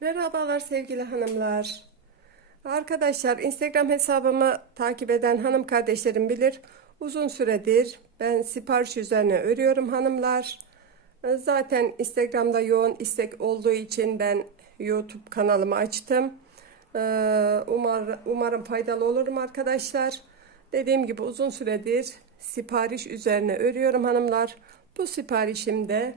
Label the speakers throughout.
Speaker 1: Merhabalar sevgili hanımlar. Arkadaşlar Instagram hesabımı takip eden hanım kardeşlerim bilir. Uzun süredir ben sipariş üzerine örüyorum hanımlar. Ee, Zaten Instagram'da yoğun istek olduğu için ben YouTube kanalımı açtım. Ee, Umar, umarım faydalı olurum arkadaşlar. Dediğim gibi uzun süredir sipariş üzerine örüyorum hanımlar. Bu siparişimde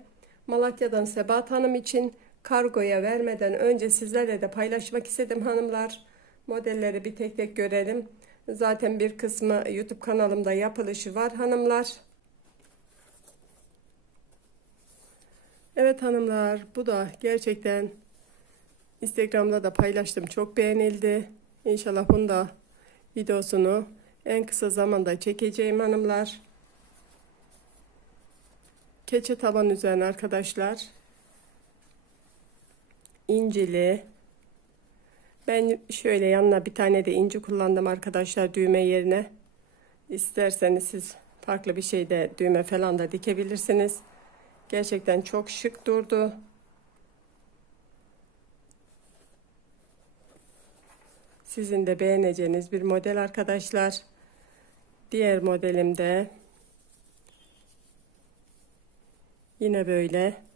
Speaker 1: Malatya'dan Sebat Hanım için kargoya vermeden önce sizlerle de paylaşmak istedim hanımlar. Modelleri bir tek tek görelim. Zaten bir kısmı YouTube kanalımda yapılışı var hanımlar. Evet hanımlar bu da gerçekten Instagram'da da paylaştım. Çok beğenildi. İnşallah bunu da videosunu en kısa zamanda çekeceğim hanımlar. Keçe taban üzerine arkadaşlar. İncili. Ben şöyle yanına bir tane de inci kullandım arkadaşlar düğme yerine. İsterseniz siz farklı bir şeyde düğme falan da dikebilirsiniz. Gerçekten çok şık durdu. Sizin de beğeneceğiniz bir model arkadaşlar. Diğer modelimde yine böyle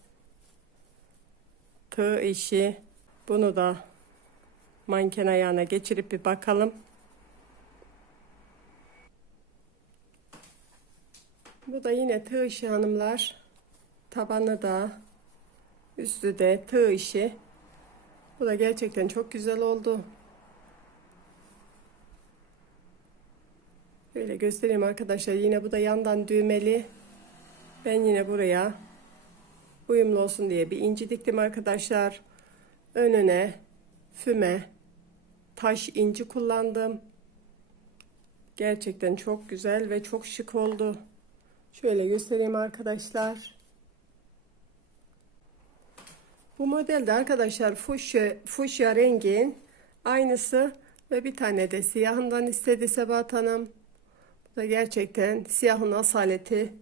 Speaker 1: tığ işi. Bunu da manken ayağına geçirip bir bakalım. Bu da yine tığ işi hanımlar. Tabanı da üstü de tığ işi. Bu da gerçekten çok güzel oldu. Böyle göstereyim arkadaşlar. Yine bu da yandan düğmeli. Ben yine buraya uyumlu olsun diye bir inci diktim arkadaşlar. Önüne füme taş inci kullandım. Gerçekten çok güzel ve çok şık oldu. Şöyle göstereyim arkadaşlar. Bu modelde arkadaşlar fuşya, fuşya rengin aynısı ve bir tane de siyahından istedi Sebat Hanım. Bu da gerçekten siyahın asaleti.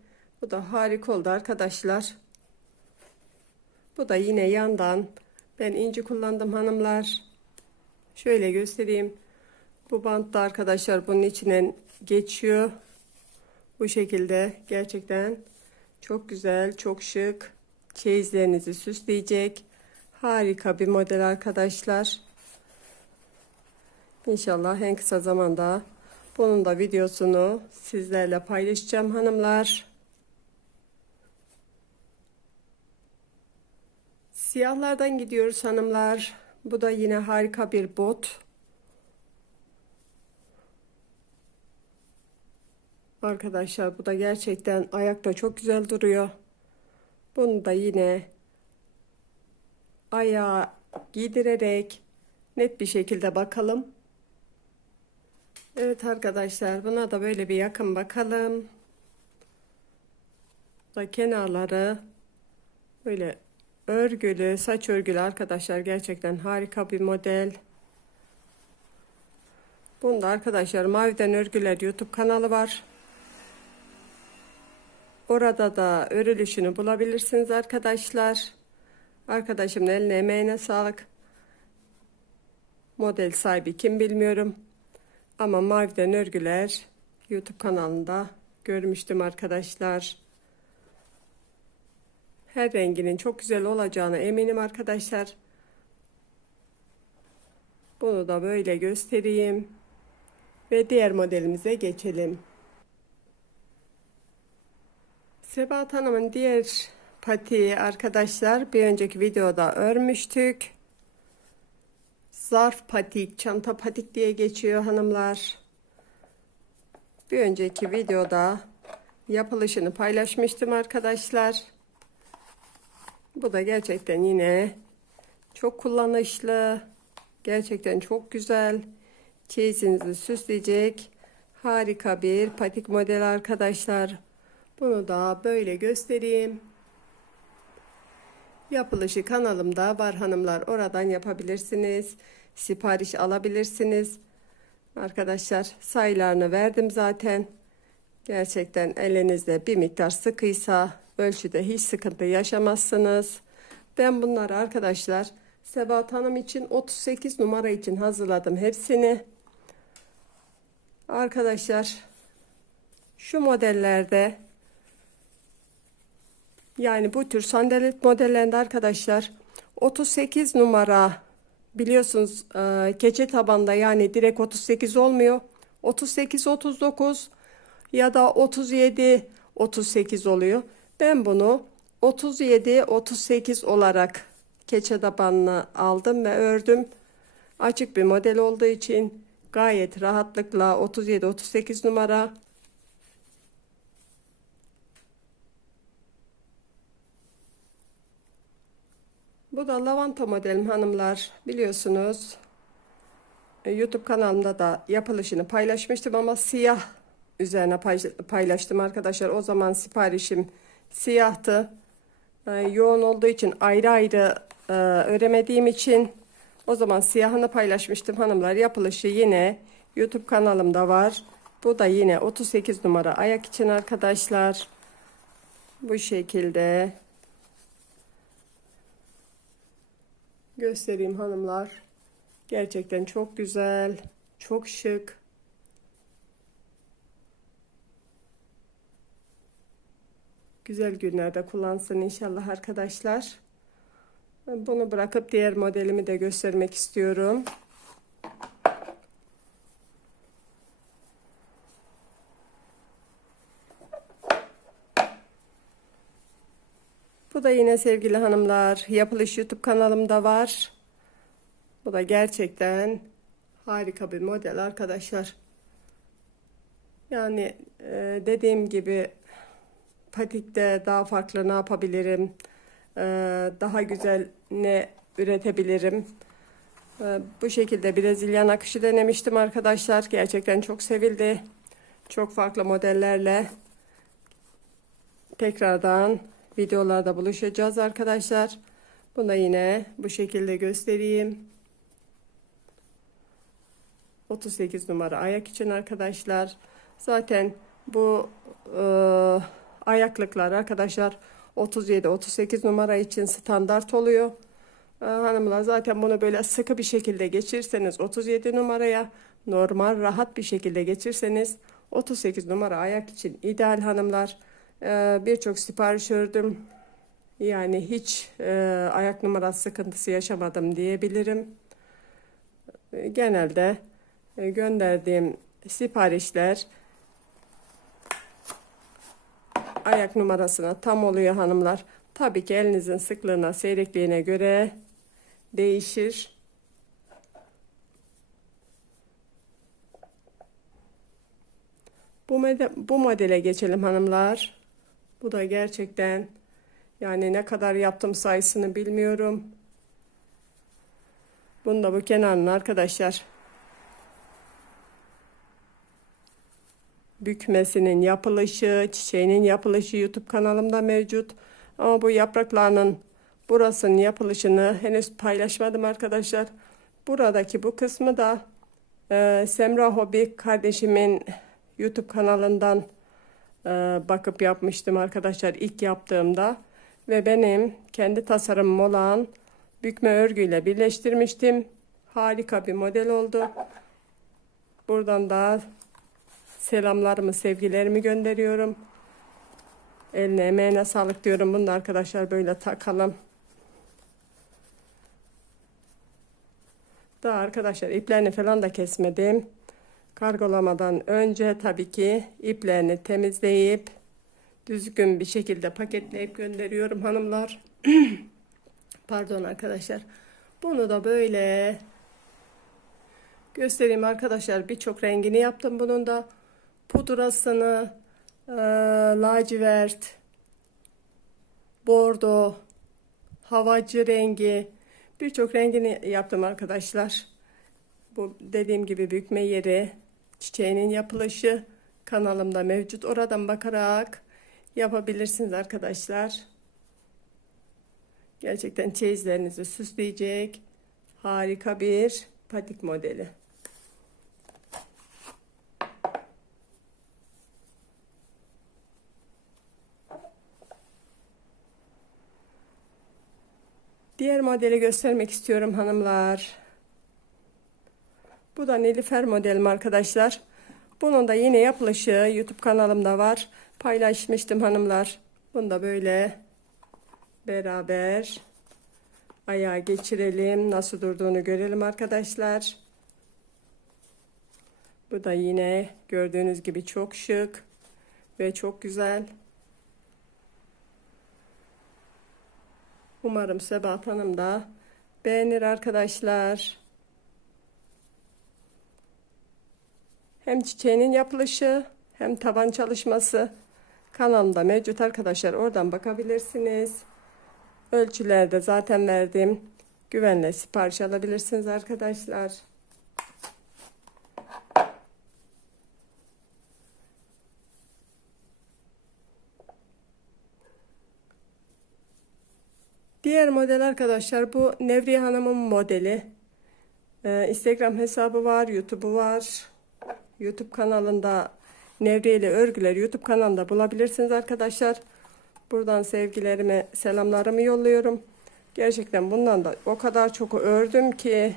Speaker 1: Bu da harika oldu arkadaşlar. Bu da yine yandan ben inci kullandım hanımlar. Şöyle göstereyim. Bu bant da arkadaşlar bunun içinden geçiyor. Bu şekilde gerçekten çok güzel, çok şık. Çeyizlerinizi süsleyecek. Harika bir model arkadaşlar. İnşallah en kısa zamanda bunun da videosunu sizlerle paylaşacağım hanımlar. Siyahlardan gidiyoruz hanımlar. Bu da yine harika bir bot. Arkadaşlar bu da gerçekten ayakta çok güzel duruyor. Bunu da yine ayağa giydirerek net bir şekilde bakalım. Evet arkadaşlar buna da böyle bir yakın bakalım. Da kenarları böyle örgülü, saç örgülü arkadaşlar gerçekten harika bir model. Bunda arkadaşlar Maviden Örgüler YouTube kanalı var. Orada da örülüşünü bulabilirsiniz arkadaşlar. Arkadaşımın eline emeğine sağlık. Model sahibi kim bilmiyorum. Ama Maviden Örgüler YouTube kanalında görmüştüm arkadaşlar. Her renginin çok güzel olacağına eminim arkadaşlar. Bunu da böyle göstereyim. Ve diğer modelimize geçelim. Sebat Hanım'ın diğer patiği arkadaşlar bir önceki videoda örmüştük. Zarf patik, çanta patik diye geçiyor hanımlar. Bir önceki videoda yapılışını paylaşmıştım arkadaşlar. Bu da gerçekten yine çok kullanışlı. Gerçekten çok güzel. Çeyizinizi süsleyecek. Harika bir patik model arkadaşlar. Bunu da böyle göstereyim. Yapılışı kanalımda var hanımlar. Oradan yapabilirsiniz. Sipariş alabilirsiniz. Arkadaşlar sayılarını verdim zaten. Gerçekten elinizde bir miktar sıkıysa ölçüde hiç sıkıntı yaşamazsınız. Ben bunları arkadaşlar Sebat Hanım için 38 numara için hazırladım hepsini. Arkadaşlar şu modellerde yani bu tür sandalet modellerinde arkadaşlar 38 numara biliyorsunuz e, keçe tabanda yani direkt 38 olmuyor. 38 39 ya da 37 38 oluyor. Ben bunu 37 38 olarak keçe tabanına aldım ve ördüm. Açık bir model olduğu için gayet rahatlıkla 37 38 numara Bu da lavanta modelim hanımlar. Biliyorsunuz e, YouTube kanalımda da yapılışını paylaşmıştım ama siyah üzerine paylaştım arkadaşlar. O zaman siparişim siyahtı. E, yoğun olduğu için ayrı ayrı e, öremediğim için o zaman siyahını paylaşmıştım hanımlar. Yapılışı yine YouTube kanalımda var. Bu da yine 38 numara ayak için arkadaşlar. Bu şekilde. Göstereyim hanımlar. Gerçekten çok güzel. Çok şık. Güzel günlerde kullansın inşallah arkadaşlar. Bunu bırakıp diğer modelimi de göstermek istiyorum. Bu da yine sevgili hanımlar yapılış YouTube kanalımda var. Bu da gerçekten harika bir model arkadaşlar. Yani e, dediğim gibi patikte daha farklı ne yapabilirim? E, daha güzel ne üretebilirim? E, bu şekilde Brezilya nakışı denemiştim arkadaşlar. Gerçekten çok sevildi. Çok farklı modellerle tekrardan videolarda buluşacağız arkadaşlar. Bunu yine bu şekilde göstereyim. 38 numara ayak için arkadaşlar. Zaten bu e, ayaklıklar arkadaşlar 37-38 numara için standart oluyor. E, hanımlar zaten bunu böyle sıkı bir şekilde geçirseniz 37 numaraya normal rahat bir şekilde geçirseniz 38 numara ayak için ideal hanımlar. Ee, birçok sipariş ördüm. Yani hiç e, ayak numarası sıkıntısı yaşamadım diyebilirim. Ee, genelde e, gönderdiğim siparişler ayak numarasına tam oluyor hanımlar. Tabii ki elinizin sıklığına, seyrekliğine göre değişir. Bu, bu modele geçelim hanımlar. Bu da gerçekten yani ne kadar yaptım sayısını bilmiyorum. Bunu da bu kenarın arkadaşlar. Bükmesinin yapılışı, çiçeğinin yapılışı YouTube kanalımda mevcut. Ama bu yapraklarının burasının yapılışını henüz paylaşmadım arkadaşlar. Buradaki bu kısmı da e, Semra Hobi kardeşimin YouTube kanalından e, bakıp yapmıştım arkadaşlar ilk yaptığımda. Ve benim kendi tasarımım olan bükme örgüyle birleştirmiştim. Harika bir model oldu. Buradan da selamlarımı, sevgilerimi gönderiyorum. Eline emeğine sağlık diyorum. Bunu da arkadaşlar böyle takalım. Daha arkadaşlar iplerini falan da kesmedim. Kargolamadan önce tabii ki iplerini temizleyip düzgün bir şekilde paketleyip gönderiyorum hanımlar. Pardon arkadaşlar. Bunu da böyle göstereyim arkadaşlar. Birçok rengini yaptım bunun da. Pudrasını, e, lacivert, bordo, havacı rengi birçok rengini yaptım arkadaşlar. Bu dediğim gibi bükme yeri çiçeğinin yapılışı kanalımda mevcut. Oradan bakarak yapabilirsiniz arkadaşlar. Gerçekten çeyizlerinizi süsleyecek harika bir patik modeli. Diğer modeli göstermek istiyorum hanımlar. Bu da Nilüfer modelim arkadaşlar. Bunun da yine yapılışı YouTube kanalımda var. Paylaşmıştım hanımlar. Bunu da böyle beraber ayağa geçirelim. Nasıl durduğunu görelim arkadaşlar. Bu da yine gördüğünüz gibi çok şık ve çok güzel. Umarım Sebahat Hanım da beğenir arkadaşlar. Hem çiçeğinin yapılışı hem taban çalışması kanalımda mevcut arkadaşlar. Oradan bakabilirsiniz. Ölçülerde zaten verdim. Güvenle sipariş alabilirsiniz arkadaşlar. Diğer model arkadaşlar bu Nevriye Hanım'ın modeli. Ee, Instagram hesabı var, YouTube'u var. YouTube kanalında Nevriye ile Örgüler YouTube kanalında bulabilirsiniz arkadaşlar. Buradan sevgilerimi, selamlarımı yolluyorum. Gerçekten bundan da o kadar çok ördüm ki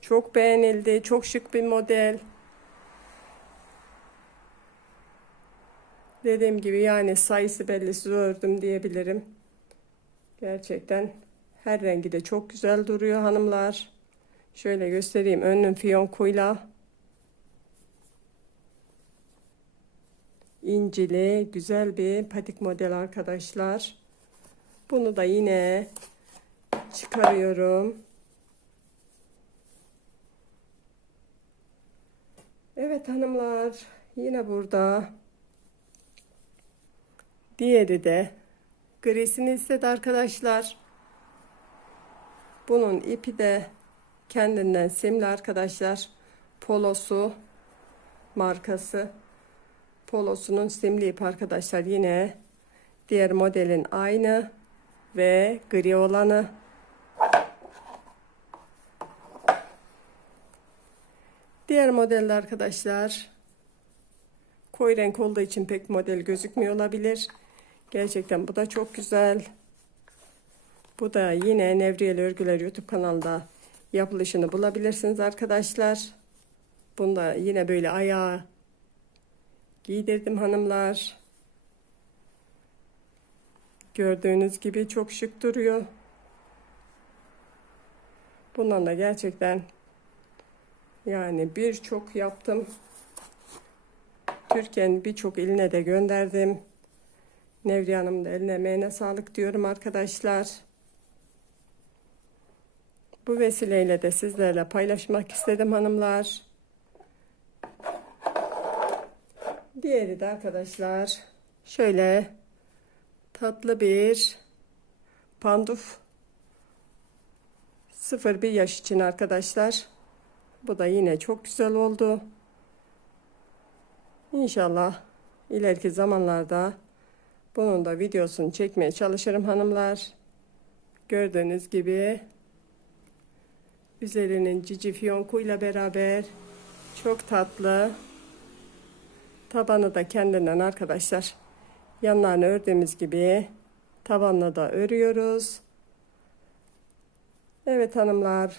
Speaker 1: çok beğenildi. Çok şık bir model. Dediğim gibi yani sayısı bellisiz ördüm diyebilirim. Gerçekten her rengi de çok güzel duruyor hanımlar. Şöyle göstereyim önüm fiyonkuyla. incili güzel bir patik model arkadaşlar. Bunu da yine çıkarıyorum. Evet hanımlar yine burada. Diğeri de grisini istedi arkadaşlar. Bunun ipi de kendinden simli arkadaşlar. Polosu markası. Polosunun simli ip arkadaşlar yine diğer modelin aynı ve gri olanı. Diğer modelde arkadaşlar koyu renk olduğu için pek model gözükmüyor olabilir. Gerçekten bu da çok güzel. Bu da yine Nevriyeli Örgüler YouTube kanalında yapılışını bulabilirsiniz arkadaşlar. Bunda yine böyle ayağı giydirdim hanımlar. Gördüğünüz gibi çok şık duruyor. Bundan da gerçekten yani birçok yaptım. Türkiye'nin birçok iline de gönderdim. Nevriye Hanım da eline emeğine sağlık diyorum arkadaşlar. Bu vesileyle de sizlerle paylaşmak istedim hanımlar. Diğeri de arkadaşlar şöyle tatlı bir panduf 01 yaş için arkadaşlar. Bu da yine çok güzel oldu. İnşallah ileriki zamanlarda bunun da videosunu çekmeye çalışırım hanımlar. Gördüğünüz gibi üzerinin cici fiyonkuyla beraber çok tatlı Tabanı da kendinden arkadaşlar. Yanlarını ördüğümüz gibi tabanla da örüyoruz. Evet hanımlar.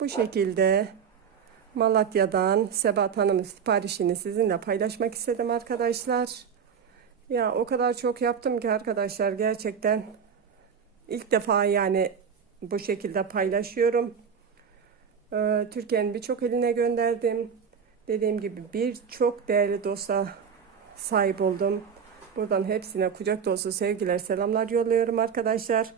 Speaker 1: Bu şekilde Malatya'dan Sebat Hanım'ın siparişini sizinle paylaşmak istedim arkadaşlar. Ya o kadar çok yaptım ki arkadaşlar gerçekten ilk defa yani bu şekilde paylaşıyorum. Ee, Türkiye'nin birçok eline gönderdim. Dediğim gibi birçok değerli dosta sahip oldum. Buradan hepsine kucak dolusu sevgiler, selamlar yolluyorum arkadaşlar.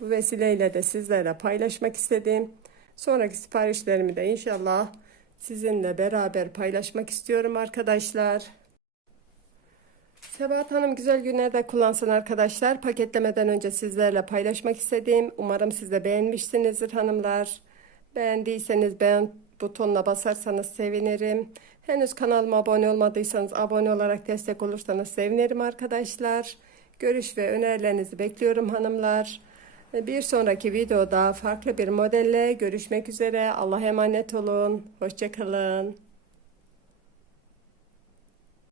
Speaker 1: Bu vesileyle de sizlerle paylaşmak istedim. Sonraki siparişlerimi de inşallah sizinle beraber paylaşmak istiyorum arkadaşlar. Sebahat Hanım güzel günlerde kullansın arkadaşlar. Paketlemeden önce sizlerle paylaşmak istedim. Umarım siz de beğenmişsinizdir hanımlar. Beğendiyseniz beğen butonuna basarsanız sevinirim. Henüz kanalıma abone olmadıysanız abone olarak destek olursanız sevinirim arkadaşlar. Görüş ve önerilerinizi bekliyorum hanımlar. Bir sonraki videoda farklı bir modelle görüşmek üzere. Allah'a emanet olun. Hoşçakalın.